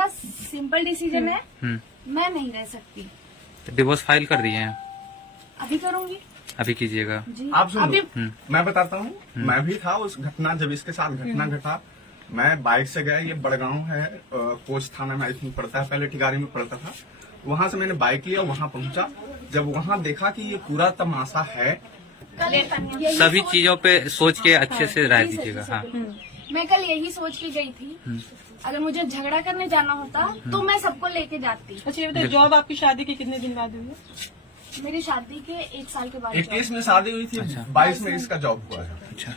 मेरा simple decision है, मैं नहीं रह सकती। तो डिवोर्स फाइल कर दिए हैं, अभी करूंगी। अभी कीजिएगा। जी आप सुनो, अभी मैं बताता हूँ। मैं भी था उस घटना, जब इसके साथ घटना घटा। मैं बाइक से गया, ये बड़गांव है, कोच थाना में आई थिंक पड़ता है, पहले ठिकारी में पड़ता था। वहां से मैंने बाइक लिया, वहां पहुंचा। जब वहां देखा कि ये पूरा तमाशा है, सभी चीजों पे सोच के अच्छे से राय दीजिएगा। हाँ, मैं कल यही सोच के गई थी, अगर मुझे झगड़ा करने जाना होता तो मैं सबको लेके जाती। अच्छा, ये बताइए, जॉब आपकी शादी के कितने दिन बाद हुई है? मेरी शादी के 1 साल के बाद 21 में शादी हुई थी, अच्छा। 22 में इसका जॉब हुआ है। अच्छा।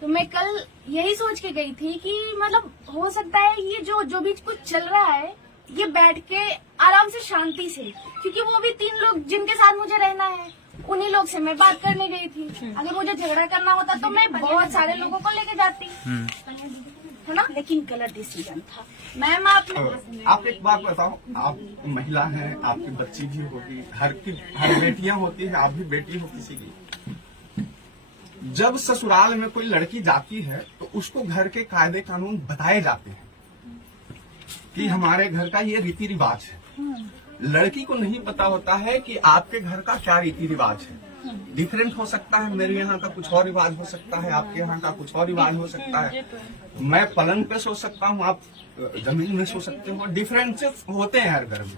तो मैं कल यही सोच के गई थी कि मतलब हो सकता है ये जो भी कुछ चल रहा है ये बैठ के आराम से शांति से, क्योंकि वो भी 3 लोग जिनके साथ मुझे रहना है उन्हीं लोग से मैं बात करने गई थी। अगर मुझे झगड़ा करना होता तो मैं बहुत सारे लोगों को लेके जाती, है ना। लेकिन गलत डिसीजन था। मैम आप एक बात बताओ, आप महिला हैं, आपकी बच्ची भी होगी, हर बेटियां होती है, आप भी बेटी हो किसी की। जब ससुराल में कोई लड़की जाती है तो उसको घर के कायदे कानून बताए जाते हैं कि हमारे घर का ये रीति रिवाज है। लड़की को नहीं पता होता है कि आपके घर का क्या रीति रिवाज है। डिफरेंट हो सकता है, मेरे यहाँ का कुछ और रिवाज हो सकता है, आपके यहाँ का कुछ और रिवाज हो सकता है। मैं पलंग पे सो सकता हूँ, आप जमीन में सो सकते हो। डिफरेंसेस होते हैं हर घर में।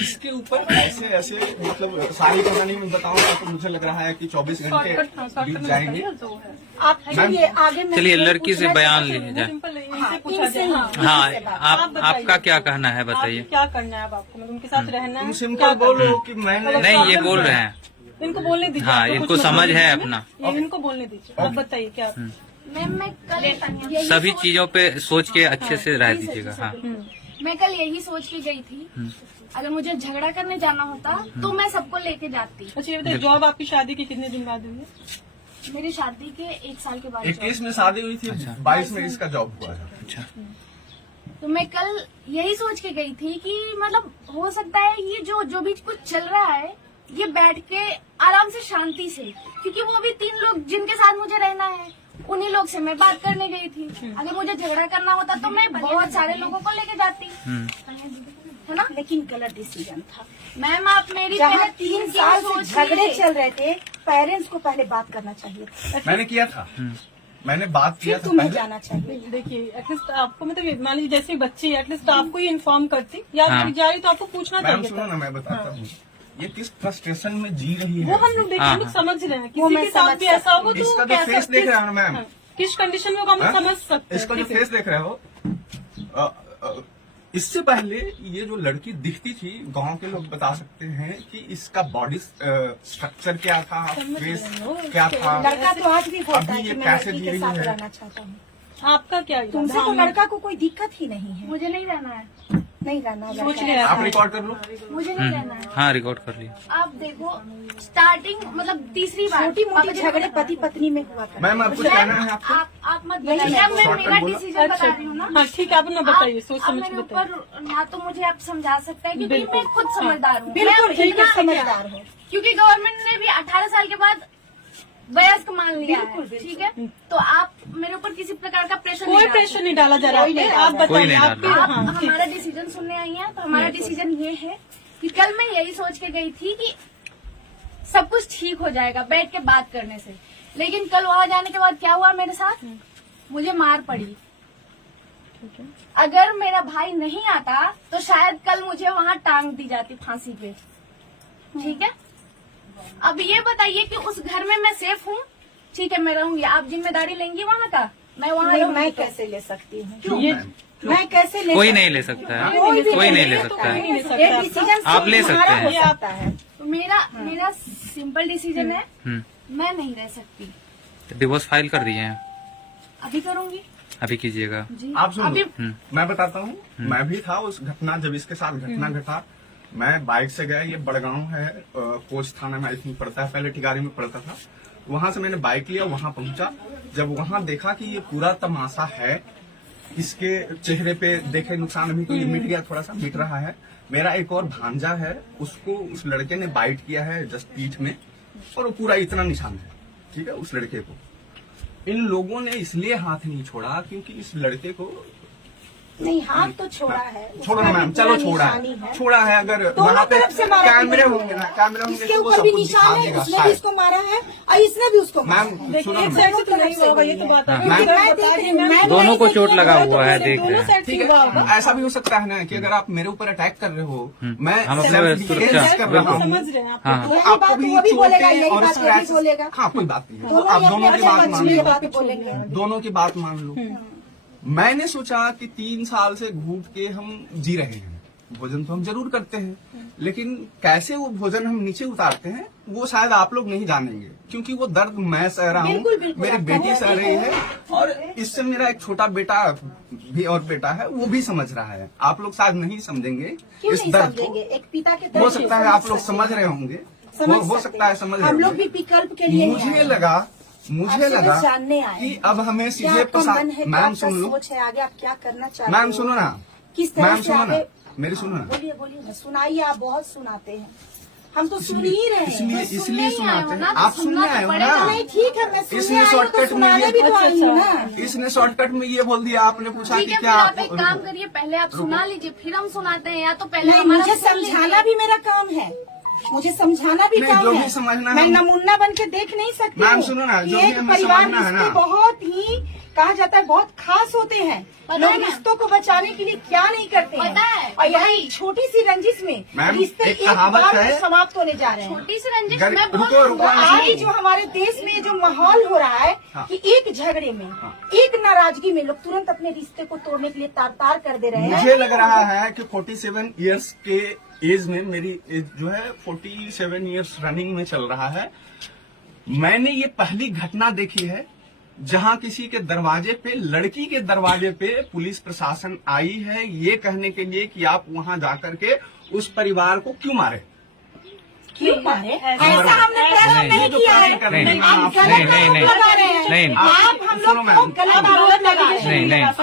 इसके ऊपर ऐसे ऐसे मतलब सारी कहानी में बताऊंगा तो मुझे लग रहा है कि 24 घंटे बीत जाएंगे। आप चलिए आगे चलिए लड़की से बयान लिए जाए। सिंपल इनसे पूछा जाए। हाँ, आपका क्या कहना है बताइए। क्या करना है अब आपको? मतलब उनके साथ रहना है? तुम सिंपल बोलो कि मैंने नहीं, ये बोल रहे हैं। इनको बोलने दीजिए। हाँ, आपको इनको कुछ समझ मतलब है नहीं अपना। ये इनको बोलने दीजिए। आप बताइए क्या? मैम मैं कल यही सभी सोच- चीजों पे सोच के अच्छे से राय दीजिएगा। हाँ, मैं कल यही सोच के गई थी, अगर मुझे झगड़ा करने जाना होता तो मैं सबको लेके जाती। अच्छा, ये बताइए, जॉब आपकी शादी के कितने दिन बाद हुई है? मेरी शादी के 1 साल के बाद 21 में शादी हुई थी, 22 में इसका जॉब हुआ है। अच्छा। तो मैं कल यही सोच के गई थी कि मतलब हो सकता है ये जो भी कुछ चल रहा है ये बैठ के आराम से शांति से, क्योंकि वो भी 3 लोग जिनके साथ मुझे रहना है उन्हीं लोग से मैं बात करने गई थी। अगर मुझे झगड़ा करना होता तो मैं बहुत सारे लोगों को लेके जाती, है ना। लेकिन गलत डिसीजन था। मैम आप मेरी जहाँ पहले 3 साल से सोच झगड़े लीजिए। चल रहे थे, पेरेंट्स को पहले बात करना चाहिए, मैंने किया था, मैंने बात किया फिर था तुम्हें पहले। जाना चाहिए। देखिए, एटलीस्ट आपको मतलब मान लीजिए जैसे बच्ची है, एटलीस्ट आपको ही इन्फॉर्म करती या हाँ। जा रही तो आपको पूछना मैम चाहिए सुनो था। ना, मैं बताता हूँ ये किस फ्रस्ट्रेशन में जी रही वो है। हम लोग देखिए, हाँ, हम लोग हाँ। समझ रहे हैं। वो किसी मैं के साथ समझ भी ऐसा हो इसका तो जो कैसा फेस देख रहे हो ना मैम, किस कंडीशन में होगा हम लोग हाँ? समझ सकते हैं। इसका जो ठीक है। फेस देख रहे हो, इससे पहले ये जो लड़की दिखती थी, गांव के लोग बता सकते हैं कि इसका बॉडी स्ट्रक्चर क्या था, फेस क्या था। लड़का तो आज भी बोलता है अभी कि ये मैं कैसे लड़की जी के रही साथ है। रहना चाहता हूँ। आपका क्या इरादा? तुमसे तो लड़का को कोई दिक्कत ही नहीं है, मुझे नहीं रहना है, नहीं रहना सोच लड़का। लिया आप था। रिकॉर्ड कर लो। मुझे नहीं रहना है। हाँ, रिकॉर्ड कर लिया। आप देखो स्टार्टिंग मतलब तीसरी बार छोटी मोटी झगड़े पति पत्नी में हुआ करते मैम आपको कहना है आपको? आप मत बताइए, अब मैं मेरा डिसीजन बता रही हूँ ना। हाँ ठीक है, आप ना बताइए, सोच आप समझ के मेरे बताइए। ऊपर ना तो मुझे आप समझा सकते हैं क्योंकि बिल्कुल। मैं खुद समझदार हूँ। बिल्कुल मैं ठीक है, इतना- समझदार हो। क्योंकि गवर्नमेंट ने भी 18 साल के बाद वयस्क मान लिया है, बिल्कुल, बिल्कुल। ठीक है। तो आप मेरे ऊपर किसी प्रकार का प्रेशर कोई नहीं डाल प्रेशर नहीं डाला जा रहा कोई नहीं है। डाला आप जा रहा। कोई बताइए नहीं आपके। डाला। आप हाँ, ठीक। हमारा डिसीजन सुनने आई हैं, तो हमारा डिसीजन ये है कि कल मैं यही सोच के गई थी कि सब कुछ ठीक हो जाएगा बैठ के बात करने से, लेकिन कल वहां जाने के बाद क्या हुआ मेरे साथ, मुझे मार पड़ी। अगर मेरा भाई नहीं आता तो शायद कल मुझे वहां टांग दी जाती फांसी पे, ठीक है। अब ये बताइए कि उस घर में मैं सेफ हूँ, ठीक है, मैं रहूंगी, आप जिम्मेदारी लेंगी वहाँ का, मैं वहाँ नहीं, रहूंगी मैं तो। कैसे ले सकती हूँ? क्यों ये- मैम? मैं कैसे ले कोई सकती नहीं ले सकता है, कोई भी कोई नहीं ले ये तो सकता कोई है। नहीं ले सकता। ये ये डिसीजन आप ले सकते तुम्हारा हैं। हो सकता है। तो मेरा सिंपल डिसीजन है, मैं नहीं रह सकती। तो डिवोर्स फाइल कर दिए हैं, अभी करूंगी। अभी कीजिएगा। जी आप सुनो, अभी मैं बताता हूँ। मैं भी था उस घटना, जब इसके साथ घटना घटा। मैं बाइक से गया, ये बड़गांव है, कोच थाना में आई थिंक पड़ता है, पहले ठिकारी में पड़ता था। वहां से मैंने बाइक लिया, वहां पहुंचा। जब वहां देखा कि ये पूरा तमाशा है, इसके चेहरे पे देखे निशान अभी तो ये मिट गया, थोड़ा सा मिट रहा है। मेरा एक और भांजा है, उसको उस लड़के ने बाइट किया है जस्ट पीठ में, और वो पूरा इतना निशान है, ठीक है, उस लड़के को। इन लोगों ने इसलिए हाथ नहीं छोड़ा क्योंकि इस लड़के को नहीं, हाथ तो छोड़ा है। छोड़ो ना मैम, चलो छोड़ा निशानी है, छोड़ा है। अगर दोनों वहाँ पे तरफ से मारा कैमरे है। होंगे ना, कैमरे होंगे इसके तो वो ऊपर सब भी कुछ निशान दिखा है, देगा उसने भी शायद। इसको मारा है और इसने भी उसको मारा मैम है। सुनो एक ना, साइड से तो नहीं हुआ होगा, ये तो बात है। हाँ, क्योंकि मैम, मैं देख रही हूँ, मैं दोनों नहीं को देख चोट रही लगा हूँ, हुआ है, तो देख रहे दोनों हैं। साइड से ठीक हुआ होगा। है। ऐसा भी हो सकता है ना कि अगर आप मेरे ऊपर अटैक कर रहे हो, मैं हम अपने self सुरक्षा defense कर रहा हूँ, समझ रहे हैं आप। हाँ। तो यही आपको बात भी वो भी बोलेगा, चोटें यही और बात वो भी स्क्रैच। बोलेगा। हाँ, कोई बात नहीं है, तो दोनों आप ही दोनों अपने की बात पक्ष मान में लो, बात बोलेंगे। दोनों की बात मान लो। मैंने सोचा कि 3 साल से घूट के हम जी रहे हैं, भोजन तो हम जरूर करते हैं, लेकिन कैसे वो भोजन हम नीचे उतारते हैं वो शायद आप लोग नहीं जानेंगे, क्योंकि वो दर्द मैं सह रहा हूँ, बिल्कुल, बिल्कुल, मेरी आप बेटी समझ सह रही रहे है, और इससे मेरा एक छोटा बेटा भी और बेटा है, वो भी समझ रहा है। आप लोग शायद नहीं समझेंगे क्यों इस नहीं दर्द समझेंगे? को। एक पिता के हो दर्द सकता है को आप लोग समझ रहे होंगे, हो सकता है समझ रहे हम लोग भी होंगे। विकल्प के लिए ही मुझे आए। लगा आपसे लगा बस जानने आए कि अब हमें क्या सीधे आपका मन है, क्या मैम आपका सुन लो, सोच है, आगे आप क्या करना चाहते हो? मैम सुनो ना, किस तरह मैम से सुनो ना, आगे? मेरी सुनो ना। बोलिए बोलिए ना, सुनाइए, आप बहुत सुनाते हैं, हम तो सुन ही रहे हैं। इसलिए सुनाते हैं, ना, तो आप सुनना सुनने तो आए हो पड़ेगा। ना। नहीं, ठीक है, मैं सुनने इसने आई हूँ तो शॉर्टकट में सुनाने ये- भी तो आई हूँ अच्छा, ना। इसने शॉर्टकट में ये बोल दिया, आपने पूछा ठीक कि है, फिर क्या आप एक काम करिए, पहले आप सुना लीजिए, फिर हम सुनाते हैं, या तो पहले नहीं, हमारा मुझे सुन लीजिए। समझाना भी मेरा काम है, मुझे समझाना भी नहीं, काम जो है। भी समझना मैं हम- नमूना बन के देख नहीं सकती मैम हूँ। सुनो ना, जो ये भी एक हमें परिवार समझना है रिश्ते ना। बहुत ही कहा जाता है बहुत खास होते हैं, पता लोग है ना? रिश्तों को बचाने के लिए क्या नहीं करते हैं। पता है, और यहाँ वही। छोटी सी रंजिश में मैम, रिश्ते एक एक कहावत बार में है- समाप्त होने जा रहे हैं। छोटी सी रंजिश गर- मैं बोल रुको, रही हूँ। रुको, तो हाँ, आज जो हमारे देश में जो माहौल हो रहा है हाँ। कि एक झगड़े में, एक नाराजगी में लोग तुरंत अपने रिश्ते को तोड़ने के लिए तार कर दे रहे हैं। मुझे लग रहा है कि 47 इयर्स के एज में, मेरी एज जो है 47 इयर्स रनिंग में चल रहा है, मैंने ये पहली घटना देखी है जहां किसी के दरवाजे पे, लड़की के दरवाजे पे पुलिस प्रशासन आई है ये कहने के लिए कि आप वहां जाकर के उस परिवार को क्यों मारे। क्यों मारे? ऐसा ऐसा हमने प्रयास नहीं, नहीं किया है। नहीं, नहीं, आप नहीं, गलत नहीं, आरोप नहीं, लगा रहे हैं। नहीं, आप हम सुनो लोग मैम, को गलत आरोप लगा रहे हैं। नहीं, नहीं। आप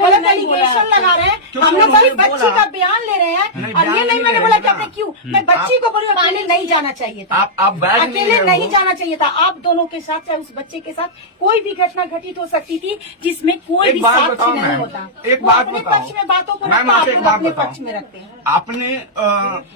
गलत एलिगेशन लगा रहे हैं। क्योंकि हम लोग उन्होंने बड़ी बच्ची बोला- का बयान ले रहे हैं, नहीं, और ये बयान नहीं ले मैंने रहे बोला हैं कि आपने ना। क्यों, मैं बच्ची को बोली अकेले नहीं जाना चाहिए था, आप बैग नहीं अकेले ले रहे नहीं हो। जाना चाहिए था। आप दोनों के साथ, चाहे उस बच्चे के साथ कोई भी घटना घटित हो सकती थी जिसमें कोई एक भी बात साक्ष्य बताओ नहीं मैम, होता। एक वो बात अपने बताओ। पक्ष में बातों को मैम, रखता, आप एक आप बात अपने बताओ। पक्ष में रखते हैं। आपने मेरे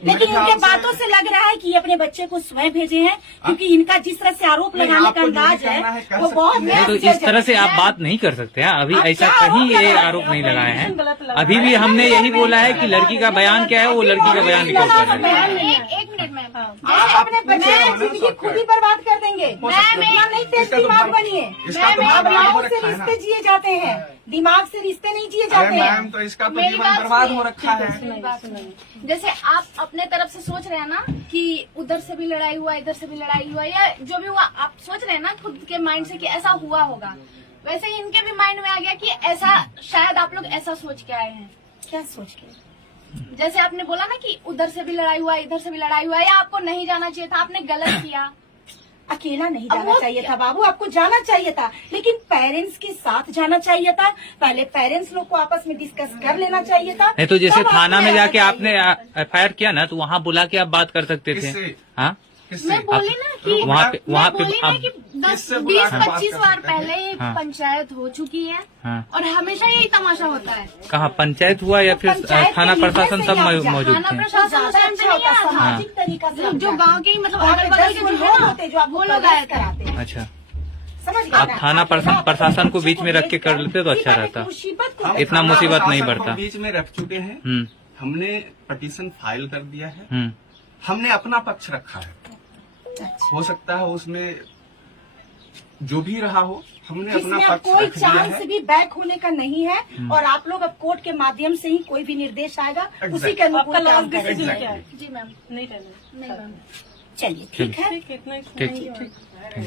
लेकिन ख्याल इनके से- बातों से लग रहा है कि ये अपने बच्चे को स्वयं भेजे हैं, क्योंकि इनका जिस तरह से आरोप नहीं, लगाने का आपको जो भी अंदाज कहना है, है कह वो बहुत सकती हैं। नहीं, तो इस तरह से आप बात नहीं कर सकते हैं। अभी आप ऐसा क्या कहीं आरोप ये लगा रहे आरोप हैं? नहीं लगाए हैं। गलत लगा अभी भी हमने यही बोला है कि लड़की का बयान क्या है, वो लड़की का बयान रिकॉर्ड कर रहे हैं। एक मिनट मैम, आप अपने बच्चे पूछे हो की ना जिंदगी सबका। खुद ही बर्बाद कर देंगे। हो सकता है। मैं नहीं तेज इसका तो दिमाग भाग- बनिए। इसका तो मैं भाग दिमाग हो से रखा है ना। रिश्ते जिए जाते हैं, दिमाग से रिश्ते नहीं जिए अरे जाते मैम, हैं। तो इसका तो मेरी जीवन बात बर्बाद सुनिए। हो रखा है। मेरी बात सुनिए। जैसे आप अपने तरफ से सोच रहे हैं ना कि उधर से भी लड़ाई हुआ, इधर से भी लड़ाई हुआ, या जो भी हुआ आप सोच रहे हैं ना खुद के माइंड से कि ऐसा हुआ होगा, वैसे ही इनके भी माइंड में आ गया कि ऐसा शायद आप लोग ऐसा सोच के आए हैं। क्या सोच के? जैसे आपने बोला ना कि उधर से भी लड़ाई हुआ, इधर से भी लड़ाई हुआ, या आपको नहीं जाना चाहिए था, आपने गलत किया। अकेला नहीं अब जाना वो चाहिए क्या- था बाबू, आपको जाना चाहिए था, लेकिन पेरेंट्स के साथ जाना चाहिए था। पहले पेरेंट्स लोग को आपस में डिस्कस कर लेना चाहिए था। नहीं तो जैसे तब थाना आपने में जाके आना आपने चाहिए। FIR किया ना, तो वहाँ बुला के आप बात कर सकते थे। किससे? हाँ, किससे? मैं बोली ना कि वहाँ पे मैं बोली ना आप- कि किससे बुला के बात 20-25 कर बार सकते हैं? पहले ही हाँ। पंचायत हो चुकी है, हाँ। और हमेशा यही तमाशा होता है। कहाँ पंचायत हुआ या फिर पंचायत थाना के प्रशासन निर्देश सब से आप जा- मौजूद थाना थे? प्रशासन ज्यादा उस टाइम पे अच्छा नहीं होता, आया था। सामाजिक तरीका से जो आप गांव के ही मतलब वहाँ पे अगल बगल 10 के लोग जो है ना, होते जो आपको वो लोग आए थे। कराते हैं। अच्छा, समझ गए आप ना? थाना प्रशासन को बीच में रख के कर भेज लेते तो अच्छा किसी रहता। मुसीबत को हम इतना थाना मुसीबत नहीं प्रशासन को बढ़ता। बीच में रख चुके हैं। हम्म, हमने पिटीशन फाइल कर दिया है, हम्म। हमने अपना पक्ष रखा है। हो सकता है उसमें जो भी रहा हो, हमने अपना जिसमें अब पक्ष कोई रख दिया चांस है। भी बैक होने का नहीं है, और आप लोग अब कोर्ट के माध्यम से ही कोई भी निर्देश आएगा उसी के अनुकूल आपका काम लास्ट करेंगे। डिसीजन क्या है? जी मैम, नहीं रहना। नहीं मैम। चलिए ठीक है। ठीक है, इतना ही ठीक। सुनाइए।